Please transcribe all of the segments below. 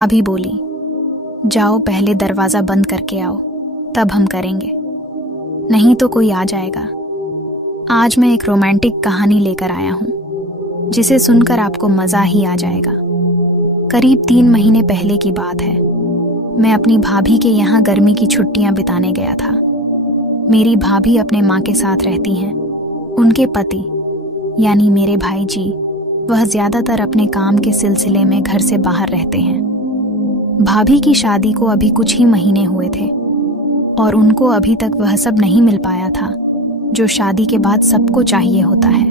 अभी बोली, जाओ पहले दरवाजा बंद करके आओ, तब हम करेंगे, नहीं तो कोई आ जाएगा। आज मैं एक रोमांटिक कहानी लेकर आया हूं, जिसे सुनकर आपको मजा ही आ जाएगा। करीब 3 महीने पहले की बात है। मैं अपनी भाभी के यहाँ गर्मी की छुट्टियां बिताने गया था। मेरी भाभी अपने माँ के साथ रहती हैं। उनके पति यानी मेरे भाई जी, वह ज्यादातर अपने काम के सिलसिले में घर से बाहर रहते हैं। भाभी की शादी को अभी कुछ ही महीने हुए थे और उनको अभी तक वह सब नहीं मिल पाया था जो शादी के बाद सबको चाहिए होता है।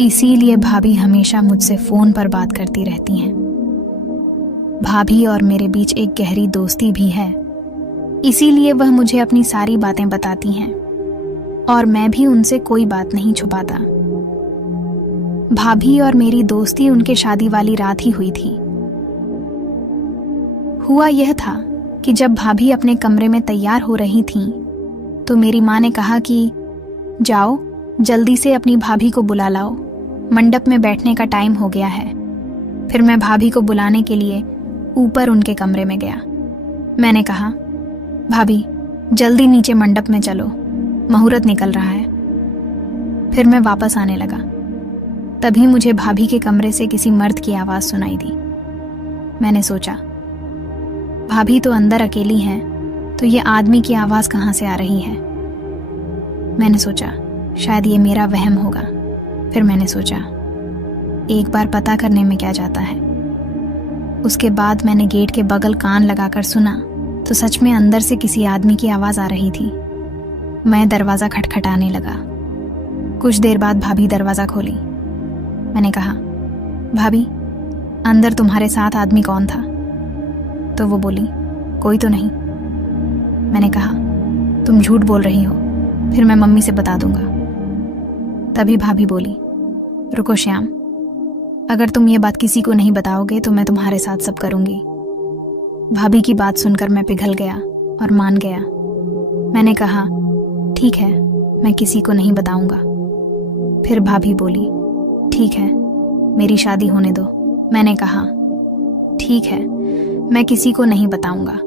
इसीलिए भाभी हमेशा मुझसे फोन पर बात करती रहती हैं। भाभी और मेरे बीच एक गहरी दोस्ती भी है, इसीलिए वह मुझे अपनी सारी बातें बताती हैं और मैं भी उनसे कोई बात नहीं छुपाता। भाभी और मेरी दोस्ती उनके शादी वाली रात ही हुई थी। हुआ यह था कि जब भाभी अपने कमरे में तैयार हो रही थीं, तो मेरी माँ ने कहा कि जाओ जल्दी से अपनी भाभी को बुला लाओ, मंडप में बैठने का टाइम हो गया है। फिर मैं भाभी को बुलाने के लिए ऊपर उनके कमरे में गया। मैंने कहा, भाभी जल्दी नीचे मंडप में चलो, मुहूर्त निकल रहा है। फिर मैं वापस आने लगा। तभी मुझे भाभी के कमरे से किसी मर्द की आवाज सुनाई दी। मैंने सोचा, भाभी तो अंदर अकेली हैं, तो ये आदमी की आवाज कहां से आ रही है। मैंने सोचा शायद ये मेरा वहम होगा। फिर मैंने सोचा एक बार पता करने में क्या जाता है। उसके बाद मैंने गेट के बगल कान लगाकर सुना तो सच में अंदर से किसी आदमी की आवाज आ रही थी। मैं दरवाजा खटखटाने लगा। कुछ देर बाद भाभी दरवाजा खोली। मैंने कहा, भाभी अंदर तुम्हारे साथ आदमी कौन था? तो वो बोली, कोई तो नहीं। मैंने कहा, तुम झूठ बोल रही हो, फिर मैं मम्मी से बता दूंगा। तभी भाभी बोली, रुको श्याम, अगर तुम ये बात किसी को नहीं बताओगे तो मैं तुम्हारे साथ सब करूंगी। भाभी की बात सुनकर मैं पिघल गया और मान गया। मैंने कहा, ठीक है, मैं किसी को नहीं बताऊंगा। फिर भाभी बोली, ठीक है, मेरी शादी होने दो। मैंने कहा, ठीक है, मैं किसी को नहीं बताऊंगा,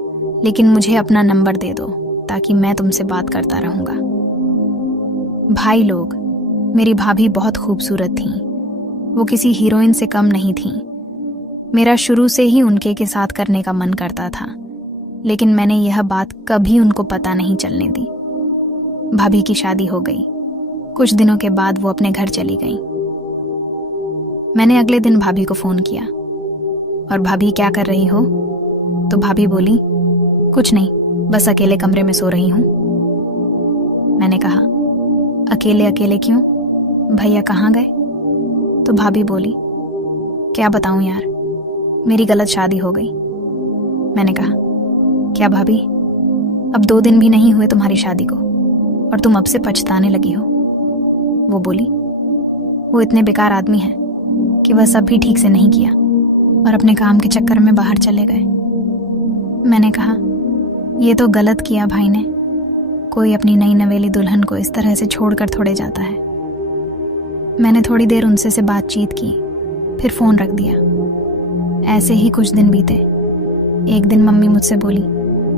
लेकिन मुझे अपना नंबर दे दो ताकि मैं तुमसे बात करता रहूंगा। भाई लोग, मेरी भाभी बहुत खूबसूरत थीं। वो किसी हीरोइन से कम नहीं थीं। मेरा शुरू से ही उनके के साथ करने का मन करता था, लेकिन मैंने यह बात कभी उनको पता नहीं चलने दी। भाभी की शादी हो गई। कुछ दिनों के बाद वो अपने घर चली गई। मैंने अगले दिन भाभी को फोन किया, और भाभी क्या कर रही हो? तो भाभी बोली, कुछ नहीं, बस अकेले कमरे में सो रही हूं। मैंने कहा, अकेले अकेले क्यों? भैया कहाँ गए? तो भाभी बोली, क्या बताऊं यार, मेरी गलत शादी हो गई। मैंने कहा, क्या भाभी, अब 2 दिन भी नहीं हुए तुम्हारी शादी को और तुम अब से पछताने लगी हो? वो बोली, वो इतने बेकार आदमी हैं कि वह सब भी ठीक से नहीं किया और अपने काम के चक्कर में बाहर चले गए। मैंने कहा, ये तो गलत किया भाई ने। कोई अपनी नई नवेली दुल्हन को इस तरह से छोड़कर थोड़े जाता है। मैंने थोड़ी देर उनसे से बातचीत की, फिर फोन रख दिया। ऐसे ही कुछ दिन बीते। एक दिन मम्मी मुझसे बोली,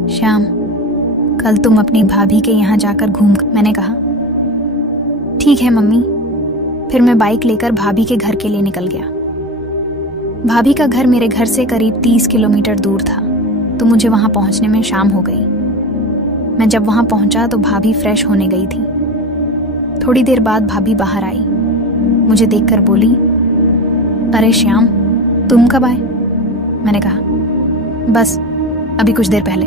श्याम, कल तुम अपनी भाभी के यहाँ जाकर घूम। मैंने कहा, ठीक है मम्मी। फिर मैं बाइक लेकर भाभी के घर के लिए निकल गया। भाभी का घर मेरे घर से करीब 30 किलोमीटर दूर था, तो मुझे वहां पहुंचने में शाम हो गई। मैं जब वहां पहुंचा तो भाभी फ्रेश होने गई थी। थोड़ी देर बाद भाभी बाहर आई, मुझे देखकर बोली, अरे श्याम, तुम कब आए? मैंने कहा, बस अभी कुछ देर पहले।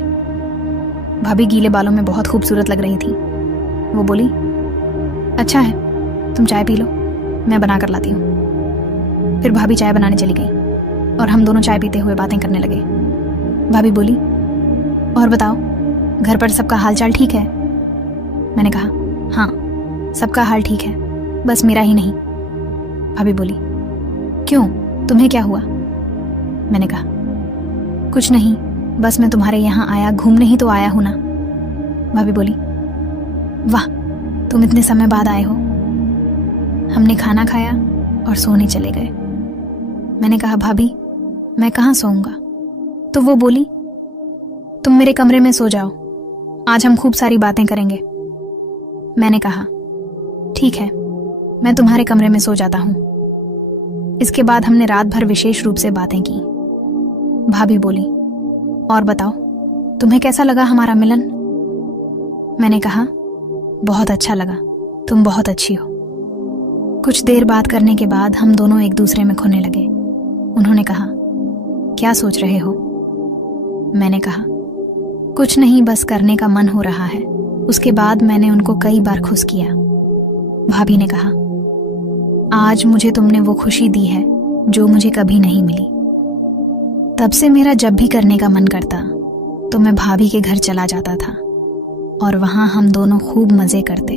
भाभी गीले बालों में बहुत खूबसूरत लग रही थी। वो बोली, अच्छा है, तुम चाय पी लो, मैं बना कर लाती हूँ। फिर भाभी चाय बनाने चली गई और हम दोनों चाय पीते हुए बातें करने लगे। भाभी बोली, और बताओ, घर पर सबका हालचाल ठीक है? मैंने कहा, हाँ, सबका हाल ठीक है, बस मेरा ही नहीं। भाभी बोली, क्यों, तुम्हें क्या हुआ? मैंने कहा, कुछ नहीं, बस मैं तुम्हारे यहाँ आया घूमने ही तो आया हूं ना। भाभी बोली, वाह, तुम इतने समय बाद आए हो। हमने खाना खाया और सोने चले गए। मैंने कहा, भाभी मैं कहाँ सोऊंगा? तो वो बोली, तुम मेरे कमरे में सो जाओ, आज हम खूब सारी बातें करेंगे। मैंने कहा, ठीक है, मैं तुम्हारे कमरे में सो जाता हूं। इसके बाद हमने रात भर विशेष रूप से बातें की। भाभी बोली, और बताओ, तुम्हें कैसा लगा हमारा मिलन? मैंने कहा, बहुत अच्छा लगा, तुम बहुत अच्छी हो। कुछ देर बात करने के बाद हम दोनों एक दूसरे में खोने लगे। उन्होंने कहा, क्या सोच रहे हो? मैंने कहा, कुछ नहीं, बस करने का मन हो रहा है। उसके बाद मैंने उनको कई बार खुश किया। भाभी ने कहा, आज मुझे तुमने वो खुशी दी है जो मुझे कभी नहीं मिली। तब से मेरा जब भी करने का मन करता तो मैं भाभी के घर चला जाता था और वहां हम दोनों खूब मजे करते।